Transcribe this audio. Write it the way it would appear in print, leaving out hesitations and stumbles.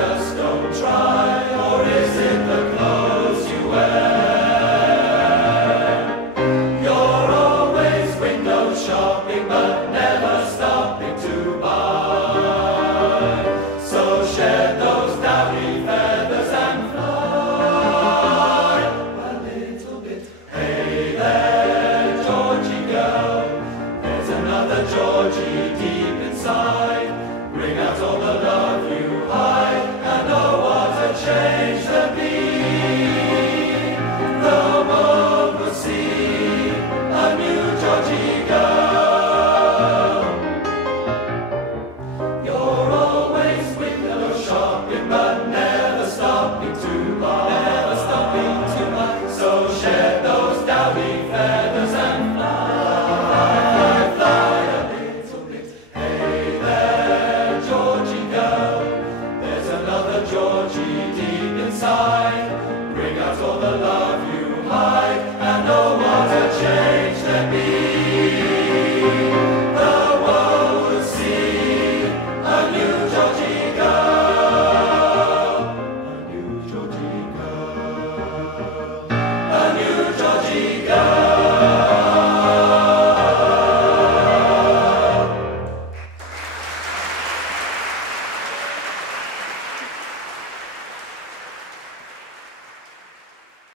just don't try, or is it the clothes you wear? You're always window shopping, but never stopping to buy. So shed those downy feathers and fly a little bit. Hey there, Georgie girl, there's another Georgie deep inside. Bring out all the love you hide, and oh, what a change there'll be. The world will see a new Georgie girl. You're always window shopping, but never stopping to buy. Never stopping to buy. So shed those dowdy feathers and fly, fly, fly a little bit. Hey there, Georgie girl,